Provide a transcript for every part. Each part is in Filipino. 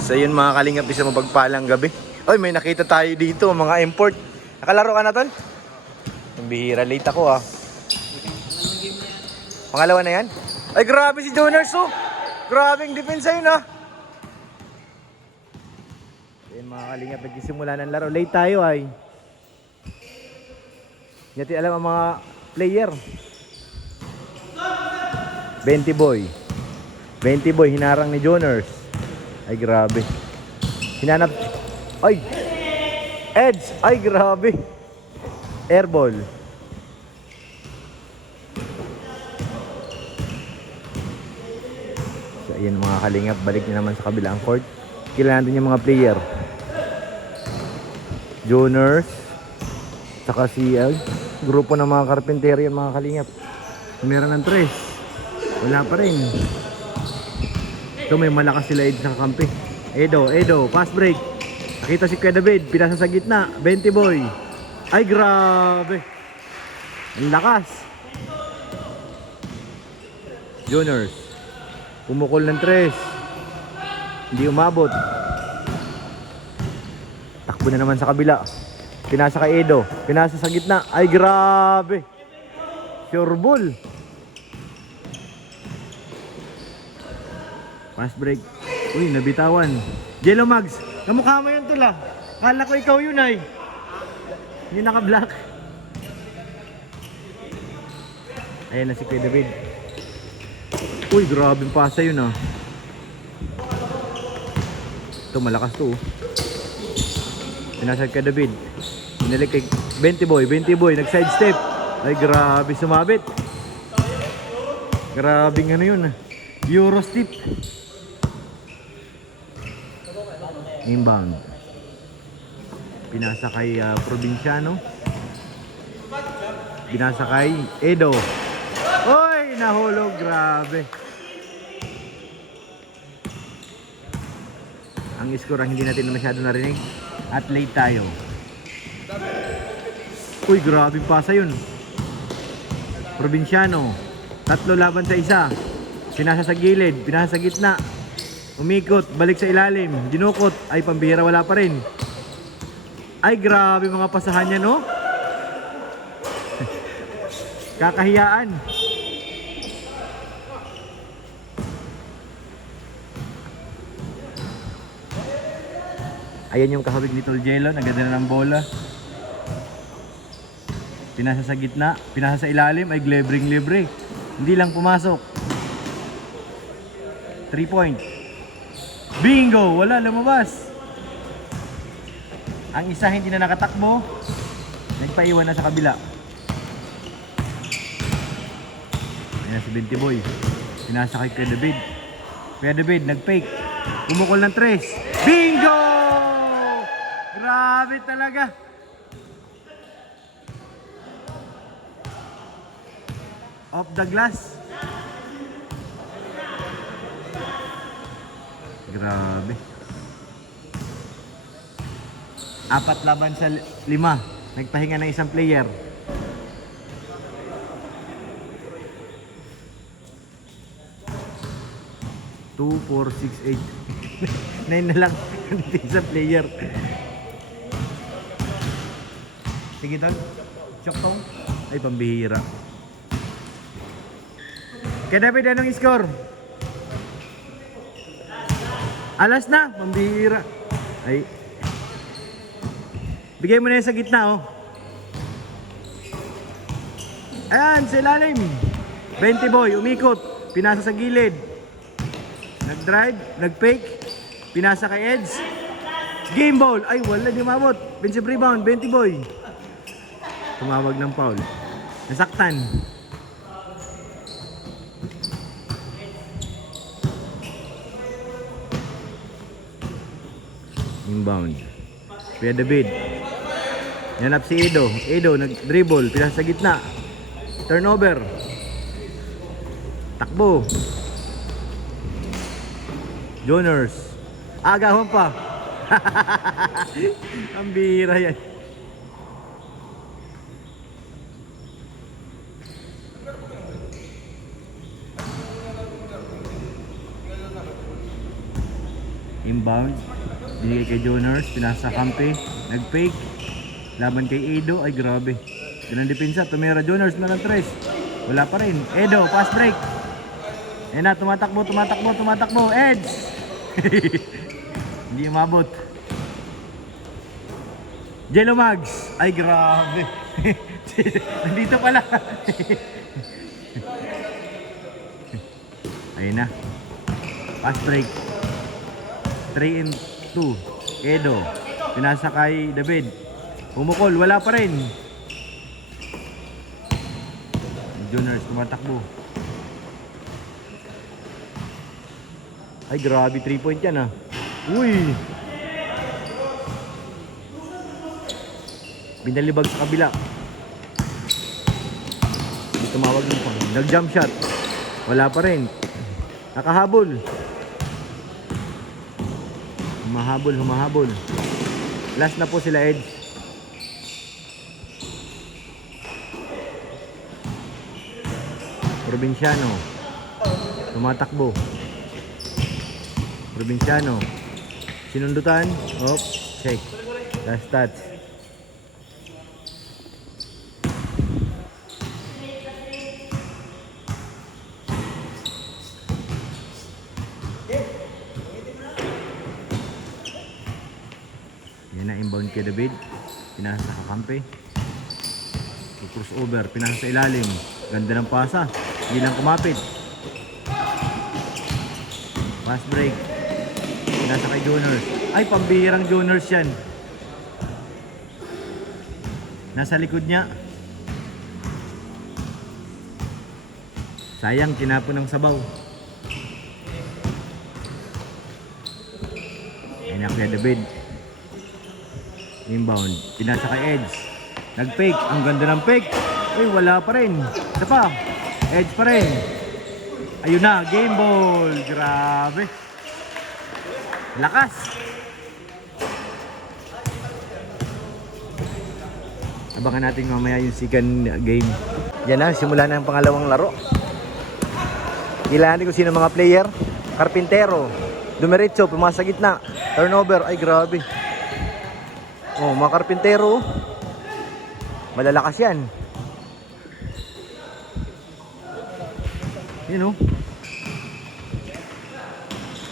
So yun mga kalingap, isa mapagpalang gabi. Oy, may nakita tayo dito, mga import. Nakalaro ka na tol? Ang bihira, late ako ah. Pangalawa na yan? Ay grabe si Joners oh! Grabe ang depensa yun ah. Ayun mga kalingap, nagsisimula ng laro. Late tayo ay. Hindi natin alam ang mga player. 20 boy. 20 boy, hinarang ni Joners. Ay grabe. Hinanap. Ay! Edge! Ay grabe. Airball. So ayan mga kalingap, balik niya naman sa kabilang court. Kailangan din yung mga player. Joners. Saka si grupo ng mga carpentero yan mga kalingap. Meron ng 3. Wala pa rin. Ito may malakas sila Edge sa kampi. Edo, pass break. Nakita si Kuya David, pinasa sa gitna. 20 boy. Ay grabe. Ang lakas. Joners. Pumukol ng 3. Hindi umabot. Takbo na naman sa kabila. Pinasa kay Edo. Pinasa sa gitna. Ay grabe. Sure ball. Pass break. Uy, nabitawan. Jello Mags, kamukha mo yun tol ah. Kala ko ikaw yun ay. Hindi naka-black. Ayan na si Kuya David. Uy, grabe yung pasa yun ah. Ito, malakas to. Pinasa kay David. Pinalik kay 20 boy, nag-side step. Ay, grabe, sumabit. Grabe ano yun ah. Euro step. Inbound. Pinasa kay Provinciano. Pinasa kay Edo. Oy, nahulog, grabe. Ang score ang hindi natin masyado narinig at late tayo. Uy, grabe pasa yun. Provinciano. 3 laban sa 1. Pinasa sa gilid, pinasa sa gitna. Umikot, balik sa ilalim, dinukot, ay pambihira wala pa rin. Ay grabe mga pasahan niya no. Kakahiyaan. Ayan yung kahawig ni Tol Jello, naganda na ng bola. Pinasa sa gitna, pinasa sa ilalim, ay libre. Hindi lang pumasok. 3 point. Bingo! Wala, lumabas. Ang isa hindi na nakatakbo. Nagpaiwan na sa kabila. Ayan si 20 boy. Pinasa kay Kuya David. Kuya David, nag-fake. Pumukol ng 3. Bingo! Grabe talaga. Off the glass. Grabe. 4 laban sa 5. Nagpahinga ng isang player. Two, 4, 6, 8. 9 na lang. Isang player. Sige tol. Choktong. Ay pambihira. Kaya David, anong score? Alas na, pambihira. Ay. Bigay mo na yan sa gitna, oh. Ayan, sa ilalim. 20 boy, umikot. Pinasa sa gilid. Nag-drive, nag-fake. Pinasa kay Edge. Game ball. Ay, wala, di umabot. Defensive rebound, 20 boy. Tumawag ng foul. Nasaktan. Inbound. Kuya David. Yanap si Edo. Edo nag-dribble. Pinasa sa gitna. Turnover. Takbo. Joners. Agahon pa. Ang bira yan. Inbound. Binigay kay Joners. Pinasa sa Campe. Nag-fake. Laban kay Edo. Ay grabe. Ganang depensa. Tumira Joners. Meron 3. Wala pa rin. Edo. Pass break. Ayan na. Tumatakbo. Edge. Hindi umabot. Jello Mags. Ay grabe. Nandito pala. Ayun na. Pass break. 3 and 2. Edo. Pinasa kay David. Pumukol. Wala pa rin. Joners tumatakbo. Ay grabe 3-point yan ah. Uy. Binalibag sa kabila. Hindi tumawag ng pang. Nag-jump shot. Wala pa rin. Nakahabol. Humahabol. Last na po sila Edge. Provinciano. Tumatakbo. Provinciano. Sinundutan. Check. Last touch. Yan na, inbound kay David. Pinasa sa Kakampi. Crossover. Pinasa sa ilalim. Ganda ng pasa. Hindi lang kumapit. Pass break. Pinasa kay Joners. Ay, pambihirang Joners yan. Nasa likod niya. Sayang, tinapon ng sabaw. Ayun na kay David. Inbound. Pinasa kay Edge. Nag-fake. Ang ganda ng fake. Uy, wala pa rin. Isa pa. Edge pa rin. Ayun na. Game ball. Grabe. Lakas. Abangan natin mamaya yung second game. Yan na. Simula na ang pangalawang laro. Kailangan ko sino mga player. Carpintero. Dumiretso. Pumasa gitna. Turnover. Ay, grabe. Oh, mga Carpintero. Malalakas yan. Yun oh.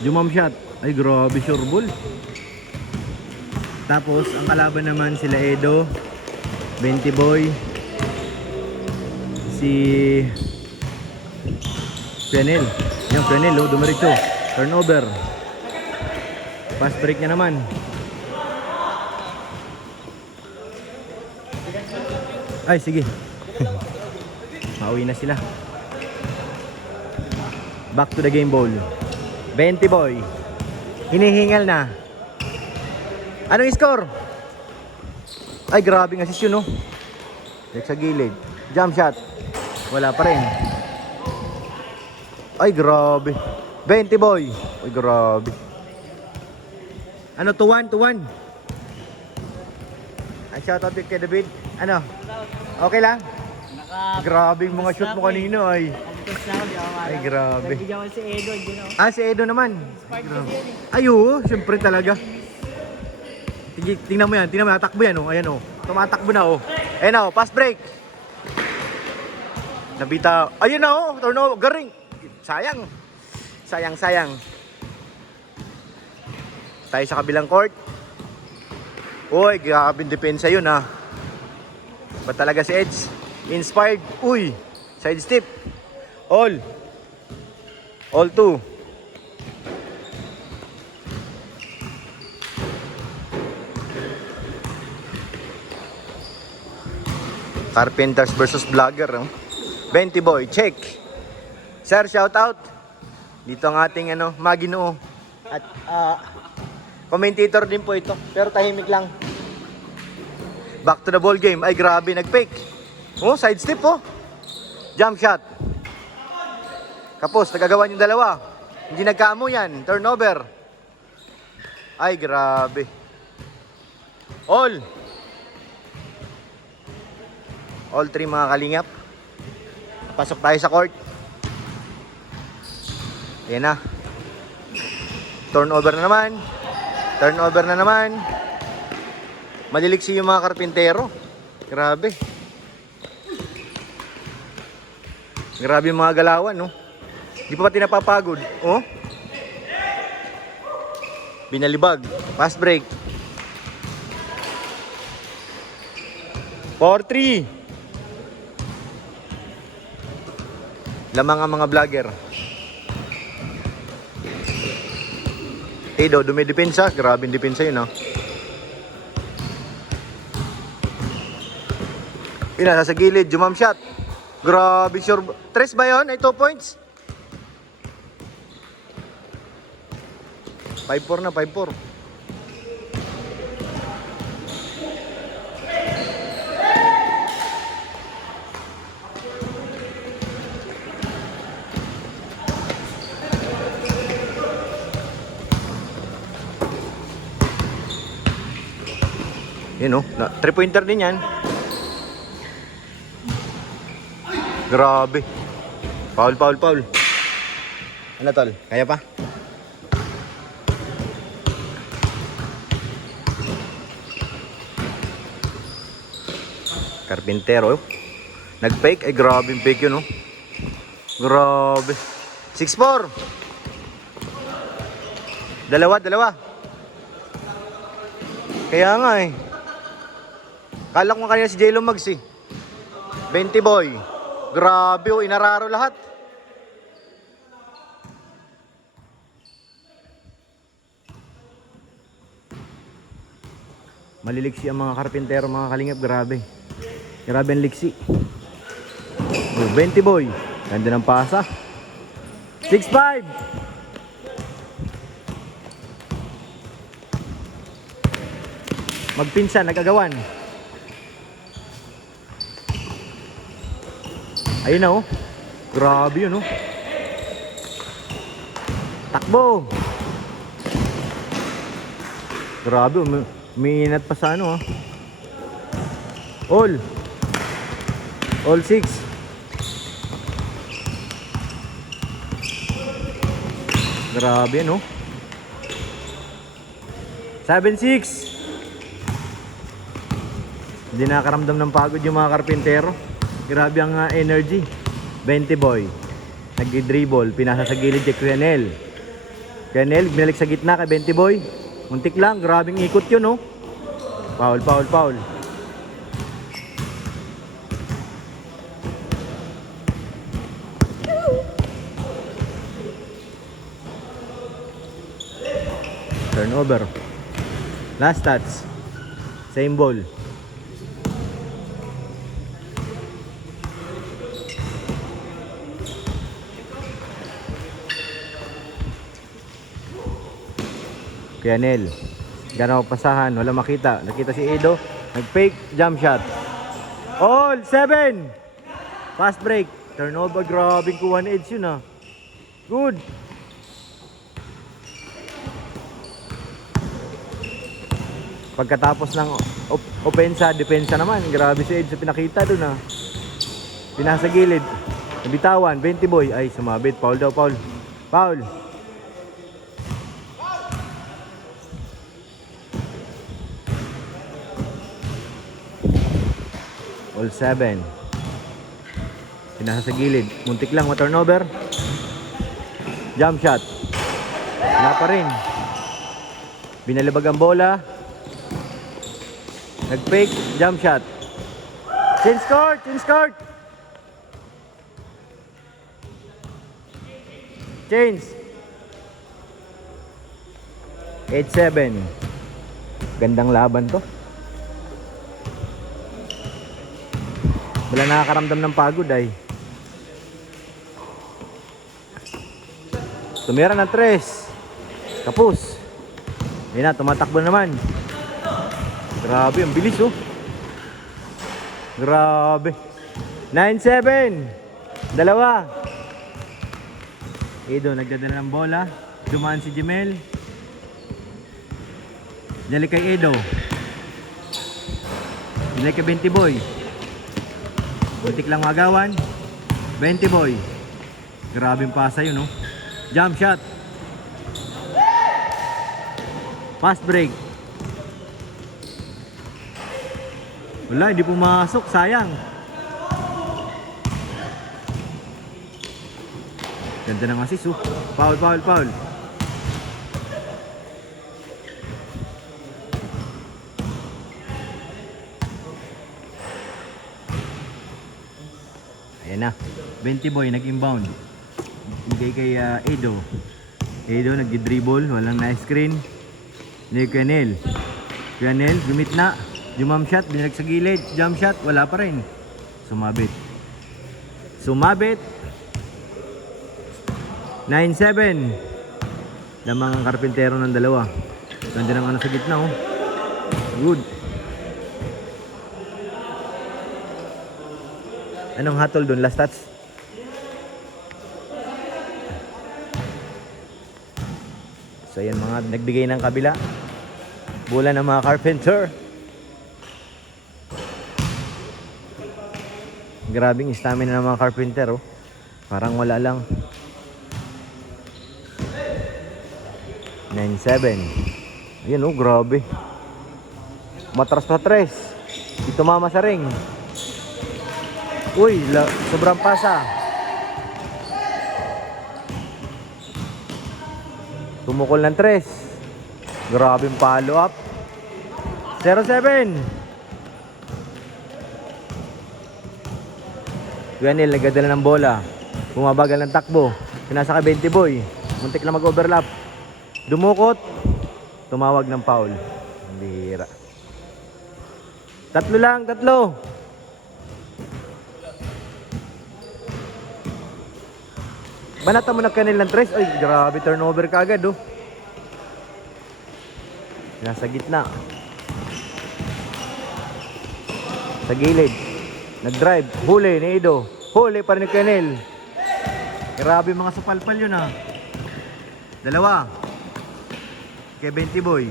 Jumam shot. Ay grabe, sure ball. Tapos ang kalaban naman sila Edo, 20 Boy, si Frenel. Yung Frenel oh, dumiretso. Turnover. Pass break niya naman. Ay, sige. Mauwi na sila. Back to the game ball. 20 Boy. Hinihingal na. Anong score? Ay, grabe ng assist yun, no? Check sa gilid. Jump shot. Wala pa rin. Ay, grabe. 20 Boy. Ay, grabe. Ano, 2-1? Ay, shoutout kay David. Ano? Okay lang? Grabe yung mga shoot mo kanina ay. Ay, grabe. Si Edo, si Edo naman. Ay, oo, syempre talaga. Tingnan mo yan, takbo yan oh. Ayan oh. Tumatakbo na oh. Ayan oh, pass break. Nabita. Ayun na oh, turnover, garing. Sayang. Tayo sa kabilang court. Uy, grabe yung depensa yun ah. Ba talaga si Edge? Inspired. Uy, side step. All 2. Carpenters versus Vlogger. 20 Boy, check. Sir, shout out. Dito ang ating Maginoo. At commentator din po ito. Pero tahimik lang. Back to the ball game. Ay, grabe, nag-fake. Oh, side step oh. Jump shot. Kapos, nagagawa yung dalawa. Hindi nagkaamo yan. Turnover. Ay, grabe. All 3 mga kalingap. Pasok tayo sa court. Ayan na. Turnover na naman. Turnover na naman. Maliliksi yung mga karpintero. Grabe. Grabe yung mga galawan, no? Di pa pati napapagod. Oh? Binalibag. Fast break. 4-3. Lamang ang mga vlogger. Edo, dumidepensa. Grabe yung depensa yun, no? Nasa gilid, jumam shot. Grabe, sure. 3 ba yun? Ay 2 points? 5-4 na, 5-4. Yun, no? 3-pointer din yan. Grabe. Foul. Ano tol? Kaya pa? Karpintero. Nag-fake. Ay grabe yung fake yun, no? Grabe. 6-4. Dalawa. Kaya nga eh. Kala ko kanina si J-Lo Mags eh. 20 boy. Grabe, oh, inararo lahat. Maliliksi ang mga karpintero, mga kalingap. Grabe. Grabe ang liksi. Oh, 20 boy. Ganda ng pasa. 6-5. Magpinsan, nagagawan. Ayun na, oh. Grabe yun, oh. Takbo. Grabe, umiinat pa sa ano, ah. All 6. Grabe yan, oh. 7-6. Hindi nakaramdam ng pagod yung mga karpintero. Grabe ang energy. 20 boy. Nag-dribble. Pinasa sa gilid kay Quenel. Quenel, binalik sa gitna kay 20 boy. Muntik lang. Grabing ikot yun, oh. Foul. Turnover. Last touch. Same ball. Quenel. Ganaw pasahan, wala makita. Nakita si Edo, nag-fake jump shot. All 7. Fast break. Turnover, grabe ko 1 edge yun, ah. Good. Pagkatapos ng opensa, depensa naman. Grabe si Edge sa pinakita dun, ah. Pinasa gilid. Nabitawan, 20 boy. Ay, sumabit. Foul daw, foul. All 7. Pinasa sa gilid. Muntik lang ma-turnover. Jump shot. Wala pa rin. Binalibag ang bola. Nag-fake. Jump shot. Change court. Change. 8-7. Gandang laban to. Wala nakakaramdam ng pagod ay. Tumira ng 3. Kapus. Ayun na, tumatakbo naman. Grabe, ang bilis, oh. Grabe. 9-7. 2. Edo, nagdadala ng bola. Dumaan si Jemel. Dali kay Edo. Dali kay 20 boy. Buntik lang magawan. 20 boy. Grabe yung pasa yun, oh. Jump shot. Fast break. Wala, hindi pumasok. Sayang. Ganda ng assist, oh. Foul, foul, foul. Ayan na. 20 boy, nag-inbound. Bigay kay Edo. Edo, nag-dribble. Walang na-screen. Kuyanel. Kuyanel, gumit na. Jump shot, binag sa gilid. Jump shot, wala pa rin. Sumabit. Sumabit. 9-7. Lamang ang karpintero ng dalawa. Ganda ng ano sa gitna, oh. Good. Anong hatol doon? Last touch? So yan mga nagbigay ng kabila. Bola ng mga Carpenter. Grabing stamina ng mga Carpenter, oh. Parang wala lang. 9-7. Ayan, oh, grabe. Matras pa tres. Ito mama sa ring. Uy, sobrang pasa. Tumukol ng tres. Grabing follow up. 0-7. Kuyanel, nagdadala ng bola. Bumabagal ng takbo. Pinasa ka 20 boy. Muntik na mag-overlap. Dumukot. Tumawag ng foul. Bihira. Tatlo lang, tatlo. Banata mo na kanil ng tres. Ay, grabe, turnover ka agad, oh. Nasa gitna. Sa gilid. Nag-drive. Huli ni Edo. Huli pa rin ni Kanil. Grabe mga supalpal yun, ah. Dalawa. Kay 20 boy.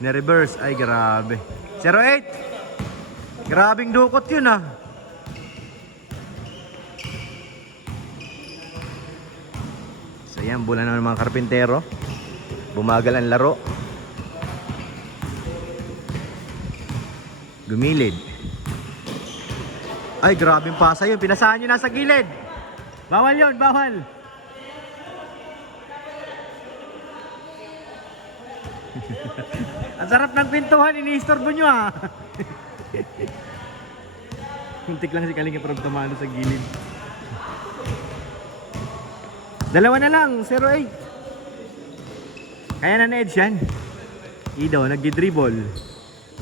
Na-reverse. Ay, grabe. 0-8. Grabing dukot yun, ah. So, yan. Bola na ng mga karpintero. Bumagal ang laro. Gumilid. Ay, grabing pasa yun. Pinasahan nyo nasa gilid. Bawal yun, bawal. Ang sarap ng pintuhan, iniistorbo nyo, ha. Muntik lang si Kalinga parang tumalo sa gilid. Dalawa na lang, 0-8. Kaya na na-edge yan. Edo, nag-dribble.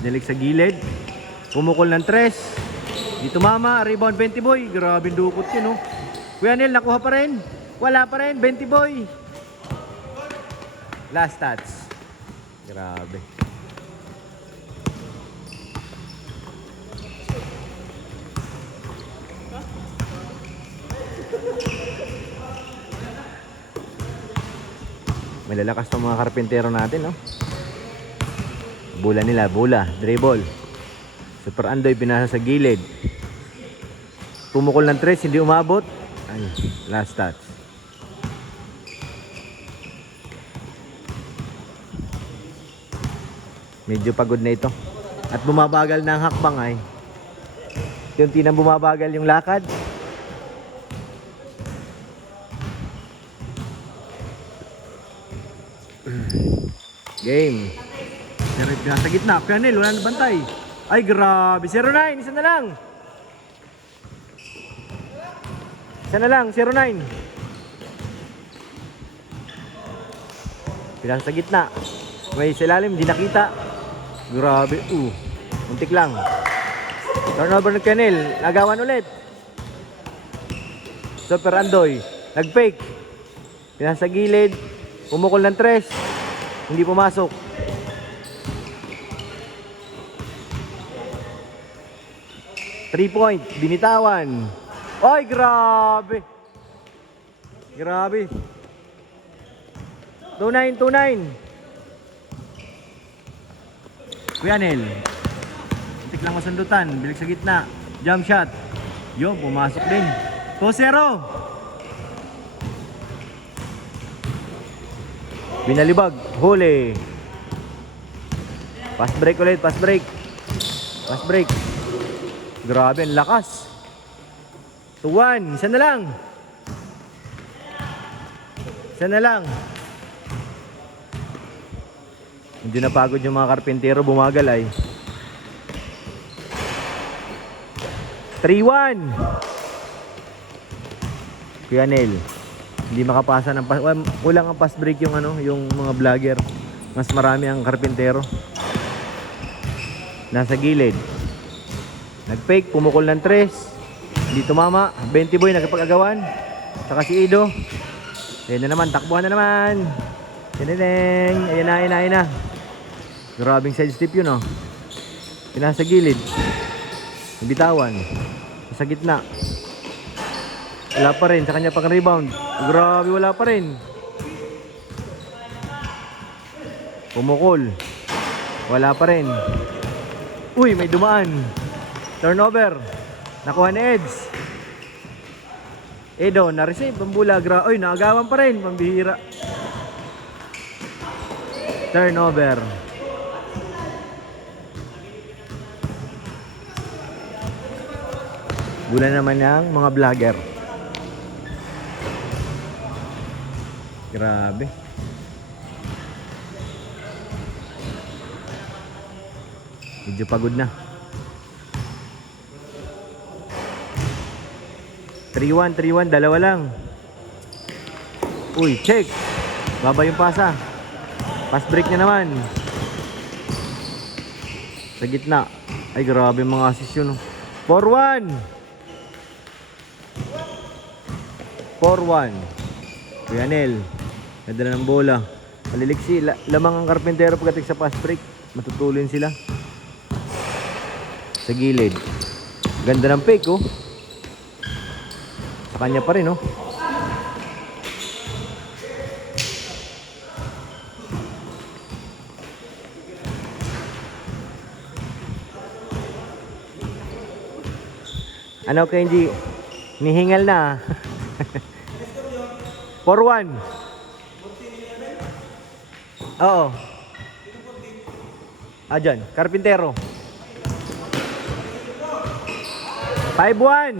Nilig sa gilid. Pumukol ng tres. Dito mama, rebound 20 boy. Grabe dukot yun, oh. Kuya Nel, nakuha pa rin. Wala pa rin, 20 boy. Last touch. Grabe. Malalakas tong mga karpintero natin, no? Bola nila, bola, dribble. Super Andoy pinasa sa gilid. Pumukol ng tres, hindi umabot. Ay, last touch. Medyo pagod na ito. At bumabagal na ang hakbang, ay. Yung tinang bumabagal yung lakad. Game. Nasa gitna, Pianel, wala na bantay. Ay, grabe. 0-9, isa na lang. Isa na lang, 0-9. Pinasa sa gitna. May silalim, di nakita. Grabe. Muntik lang. Turnover ng Pianel. Nagawan ulit. Super Andoy. Nag-fake. Pinasa sa gilid. Pumukol ng tres. Hindi pumasok. Three-point, binitawan. Ay, grabe. Grabe. 2-9, 2-9. Kuya Nel. Muntik lang masundutan. Bilik sa gitna. Jump shot. Yo, pumasok din. 2-0. Binalibag. Huli. Fast break ulit, fast break. Fast break. Grabe, ang lakas. 2-1, isa na lang. Isa na lang. Hindi napagod yung mga karpintero, bumagal ay. 3-1. Kuya Nel, hindi makapasa ng kulang ang pass break yung ano, yung mga vlogger. Mas marami ang karpintero. Nasa gilid. Nag-fake, pumukol ng 3. Hindi tumama. 20 boy nagkapag-agawan. Saka si Ido. Ayan na naman, takbuhan na naman. Tineneng. Ayan na, ayan na, ayan na. Grabing side step yun, oh. Pinasa gilid. Nabitawan. Sa gitna. Wala pa rin sa kanya pang rebound. Grabe, wala pa rin. Pumukol. Wala pa rin. Uy, may dumaan. Turnover. Nakuha ni Eds. Edo, na-receive. Pambula. Uy, naagawan pa rin. Pambihira. Turnover. Bula naman ng mga vlogger. Grabe. Medyo pagod na. 3-1, 3-1, dalawa lang. Uy, check. Baba yung pasa. Pass break na naman. Sa gitna. Ay, grabe mga assist yun. 4-1. 4-1. Kuya Nel. Nadala ng bola. Maliliksi. Lamang ang karpintero pagdating sa pass break. Matutulin sila. Sa gilid. Ganda ng fake, oh. Sa kanya pa rin, oh. Ano, Kenji? Nihingal na. 4-1. Oo. Dyan. Karpintero. 5-1.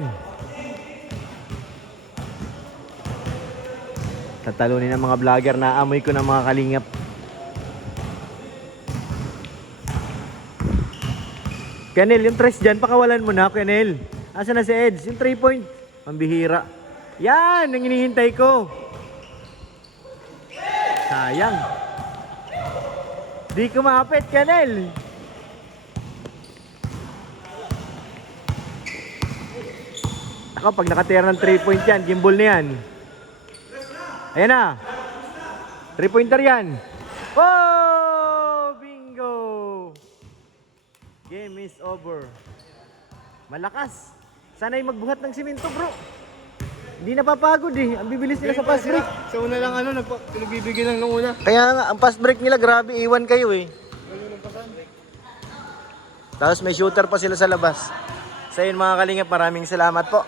Tatalunin ng mga vlogger na amoy ko ng mga kalingap. Kenel, yung tres dyan, pakawalan mo na, Kenel. Asa na si Eds? Yung 3 point. Pambihira. Yan, ang hinihintay ko. Sayang. Di kumapit, Kenel. Ako, pag nakatira ng 3 point yan, gimbal na yan. Ayan na. 3-pointer yan. Oh! Bingo! Game is over. Malakas. Sana'y magbuhat ng simento, bro. Hindi napapagod eh. Ang bibilis nila sa fast break. Sa una lang pinagbibigyan lang nung una. Kaya nga, ang fast break nila, grabe, iwan kayo eh. Tapos may shooter pa sila sa labas. Sa yun mga kalingap, maraming salamat po.